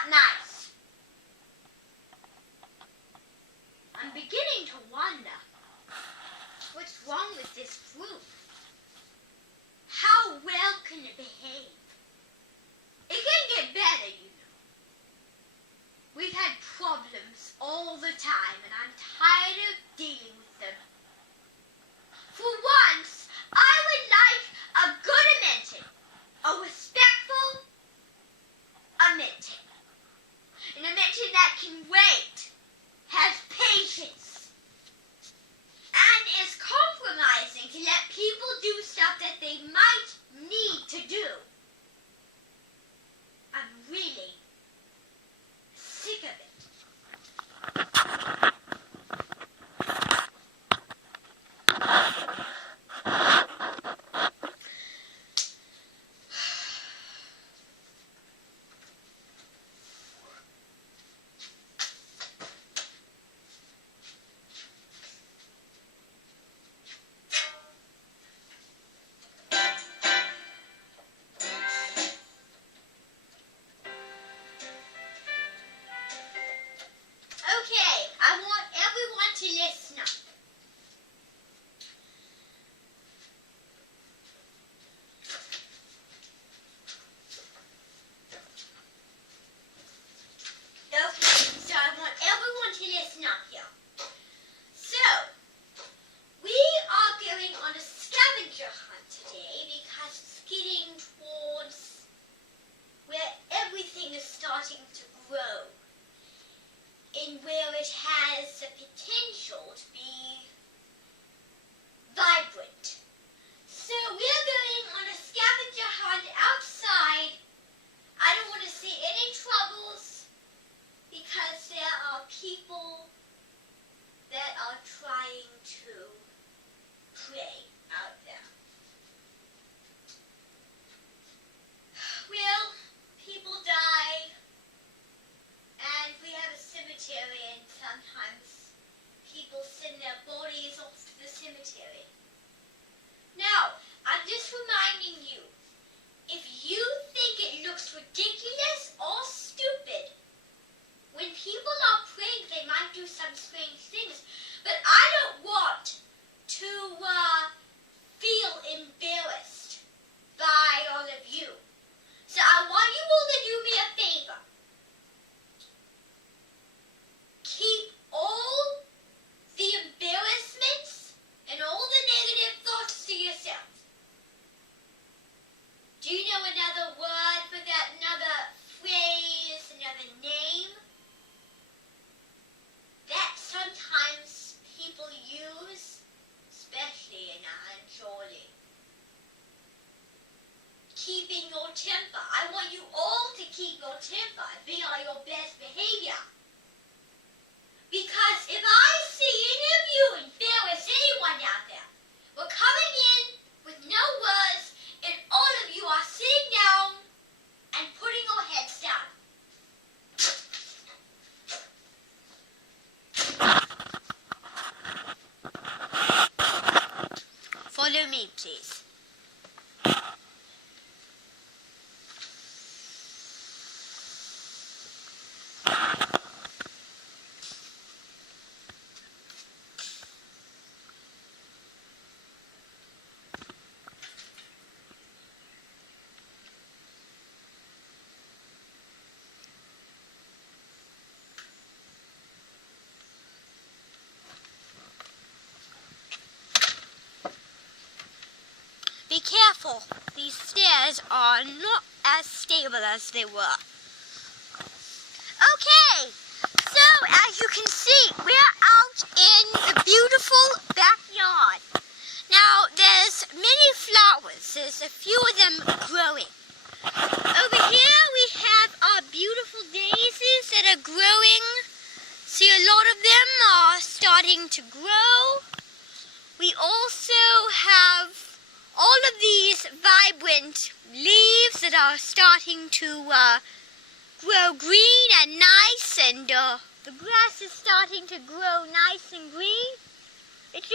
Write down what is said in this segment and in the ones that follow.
not nice. I'm beginning to wonder what's wrong with this group. How well can it behave? It can get better, you know. We've had problems all the time, and I'm tired of dealing with them. For once, I would like a good Amenten, a respectful Amenten, an Amenten that can wait, has patience, and is compromising to let people do stuff that they might need to do. I'm really sick of it. Okay, I want everyone to listen up. Okay, so I want everyone to listen up here. So, we are going on a scavenger hunt today because it's getting towards where everything is starting to grow, and where it has the potential to be vibrant. So we're going on a scavenger hunt outside. I don't want to see any troubles because there are people that are trying to prey out there. Well, people die. And we have a cemetery, and sometimes people send their bodies off to the cemetery. Now, I'm just reminding you, if you think it looks ridiculous or stupid, when people are praying, they might do some strange things. But I don't want to feel embarrassed by all of you. So I want you all to do me a favor. Keep all the embarrassments and all the negative thoughts to yourself. Do you know another word for that, another phrase, another name? That sometimes people use, especially in Anjali. Keeping your temper. I want you all to keep your temper and be on your best behavior. Because if I see any of you embarrass anyone out there, we're coming in with no words, and all of you are sitting down and putting your heads down. Follow me, please. Be careful, these stairs are not as stable as they were. Okay, so as you can see, we're out in the beautiful backyard. Now, there's many flowers. There's a few of them growing. Over here we have our beautiful daisies that are growing. See, a lot of them are starting to grow. We also have all of these vibrant leaves that are starting to grow green and nice, and the grass is starting to grow nice and green. It's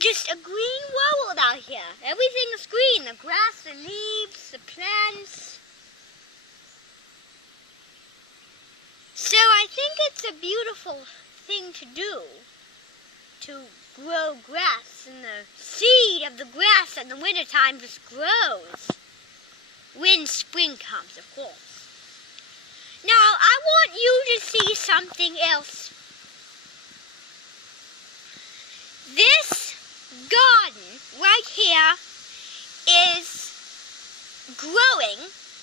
just a green world out here. Everything is green. The grass, the leaves, the plants. it's a beautiful thing to do, to grow grass, and the seed of the grass in the wintertime just grows when spring comes, of course. Now, I want you to see something else. This garden right here is growing,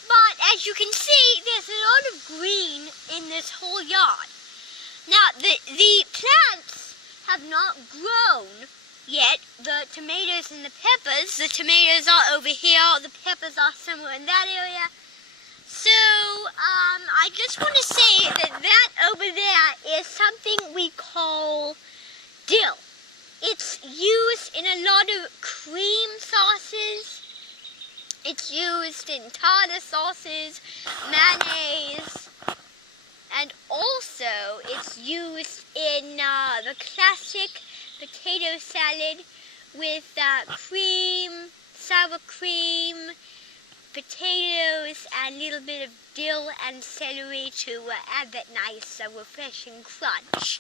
but as you can see, there's a lot of green in this whole yard. Now, the plants have not grown yet. The tomatoes and the peppers are over here, the peppers are somewhere in that area. So, I just want to say that over there is something we call dill. It's used in a lot of cream sauces. It's used in tartar sauces, mayonnaise, and also it's used in the classic potato salad with cream, sour cream, potatoes, and a little bit of dill and celery to add that nice refreshing crunch.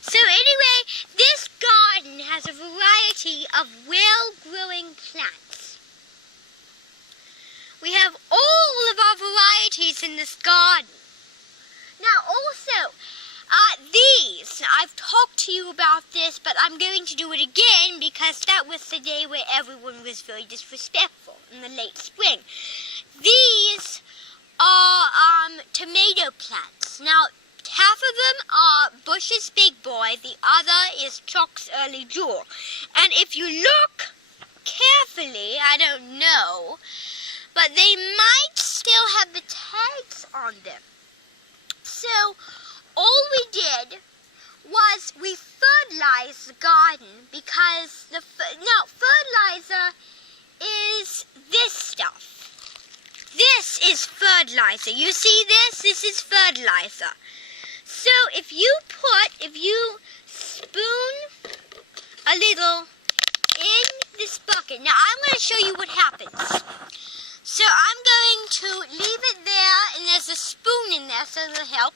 So anyway, this garden has a variety of well-growing plants. We have all of our varieties in this garden. Now also, these, I've talked to you about this, but I'm going to do it again because that was the day where everyone was very disrespectful in the late spring. These are tomato plants. Now, half of them are Bush's Big Boy, the other is Chuck's Early Jewel. And if you look carefully, I don't know, but they might still have the tags on them. So, all we did was we fertilized the garden because fertilizer is this stuff. This is fertilizer. You see this? This is fertilizer. So if you spoon a little in this bucket. Now I'm going to show you what happens. So I'm going to leave it there, and there's a spoon in there, so it'll help.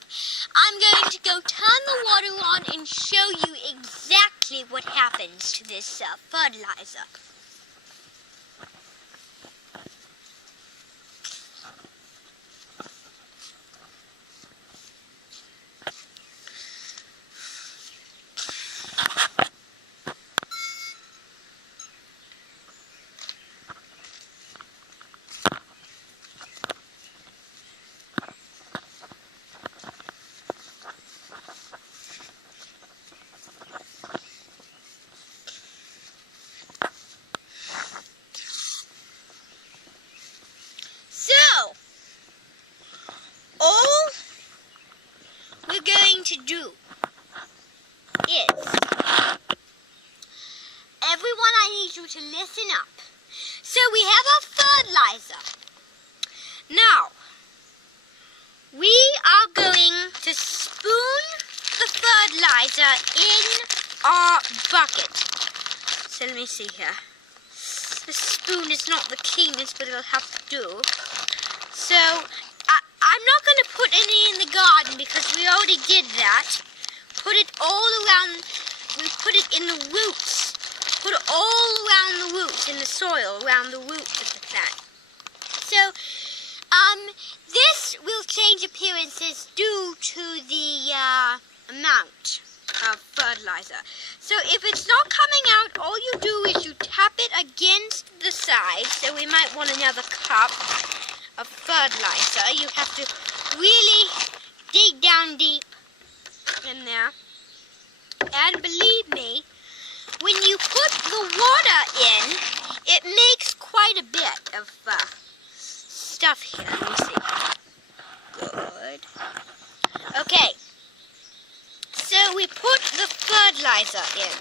I'm going to go turn the water on and show you exactly what happens to this fertilizer. To do is, everyone, I need you to listen up. So we have our fertilizer. Now, we are going to spoon the fertilizer in our bucket. So let me see here. The spoon is not the cleanest, but it'll have to do. So I'm not going to put any in the garden because we already did that. Put it all around, we put it in the roots. Put it all around the roots, in the soil, around the roots of the plant. So, this will change appearances due to the amount of fertilizer. So if it's not coming out, all you do is you tap it against the side. So we might want another cup of fertilizer. You have to really dig down deep in there. And believe me, when you put the water in, it makes quite a bit of stuff here. Let me see. Good. Okay. So we put the fertilizer in.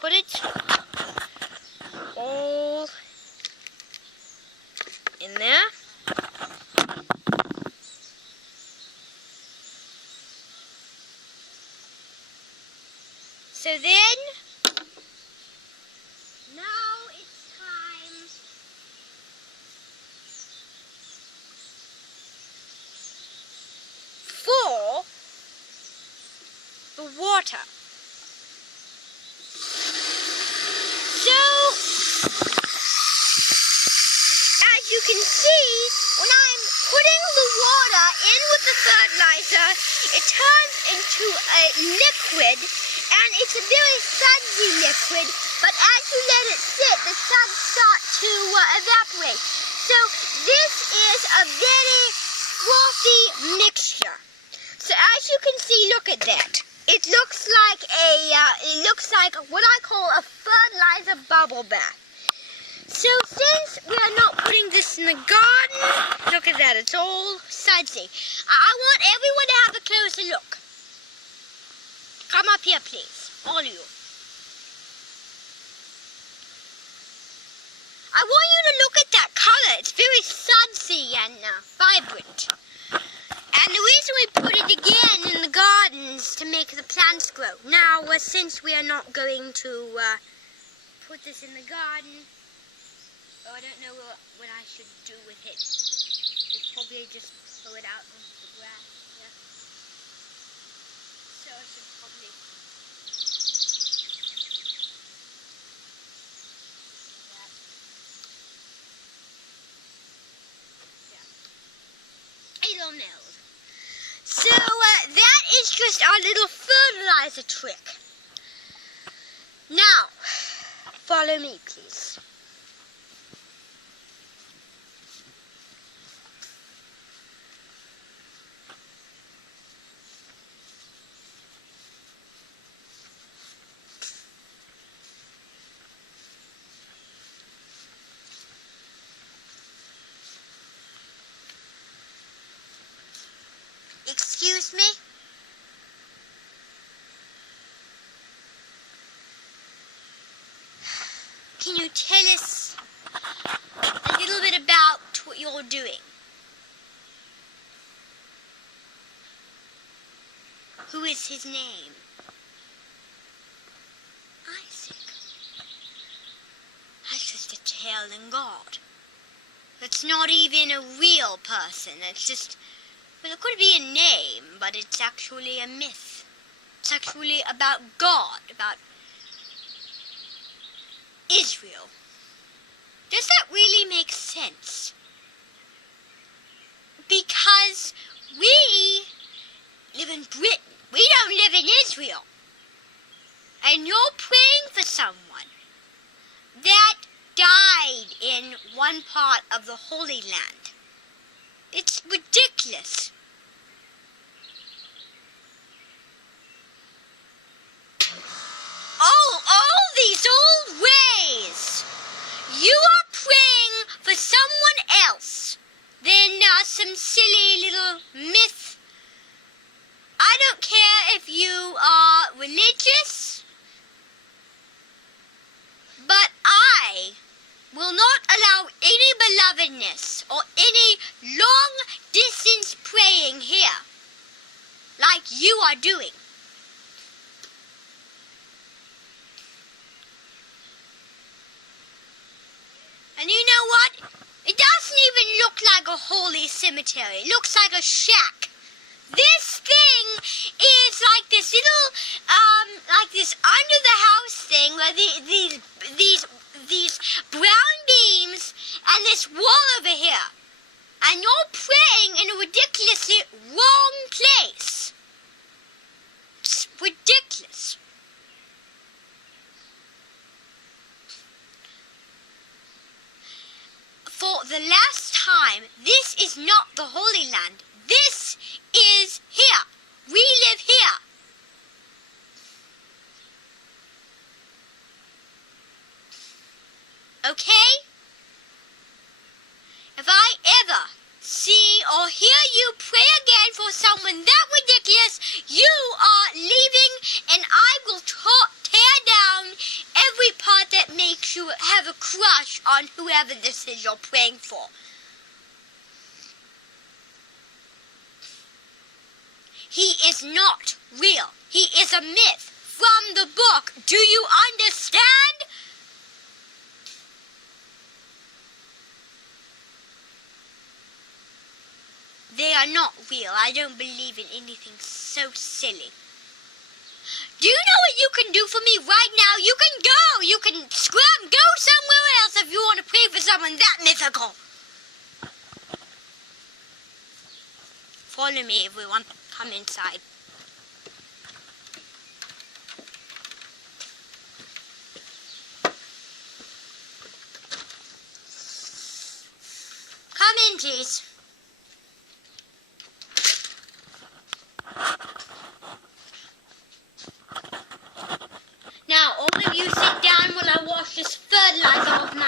Put it all in there. So then, now it's time for the water. So, as you can see, when I'm putting the water in with the fertilizer, it turns into a liquid, and it's a very sudsy liquid, but as you let it sit, the suds start to evaporate. So this is a very frothy mixture. So as you can see, look at that. It looks like what I call a fertilizer bubble bath. So since we are not putting this in the garden, look at that, it's all sudsy. I want everyone to have a closer look. Come up here, please, all of you. I want you to look at that color. It's very sudsy and vibrant. And the reason we put it again in the garden is to make the plants grow. Now, since we are not going to put this in the garden, I don't know what I should do with it. It's probably just throw it out onto the grass. Yeah. So I should probably. Yeah. I don't know. So that is just our little fertilizer trick. Now, follow me, please. Excuse me? Can you tell us a little bit about what you're doing? Who is his name? Isaac. That's just a telling God. That's not even a real person. That's just... Well, it could be a name, but it's actually a myth. It's actually about God, about Israel. Does that really make sense? Because we live in Britain. We don't live in Israel. And you're praying for someone that died in one part of the Holy Land. It's ridiculous. Oh, all these old ways. You are praying for someone else than some silly little myth. I don't care if you are religious, but I will not allow any belovedness or any long-distance praying here like you are doing. And you know what? It doesn't even look like a holy cemetery. It looks like a shack. This thing is like this little, like this under the house thing where these brown beams and this wall over here. And you're praying in a ridiculously wrong place. It's ridiculous. For the last time, this is not the Holy Land. This is here. We live here. Okay? If I ever see or hear you pray again for someone that ridiculous, you are leaving, and I will tear down every part that makes you have a crush on whoever this is you're praying for. He is not real. He is a myth from the book. Do you understand? They are not real. I don't believe in anything so silly. Do you know what you can do for me right now? You can go. You can scrub, go somewhere else if you want to pray for someone that mythical. Follow me, everyone. Come inside. Come in, please. Now, all of you sit down while I wash this fertilizer off my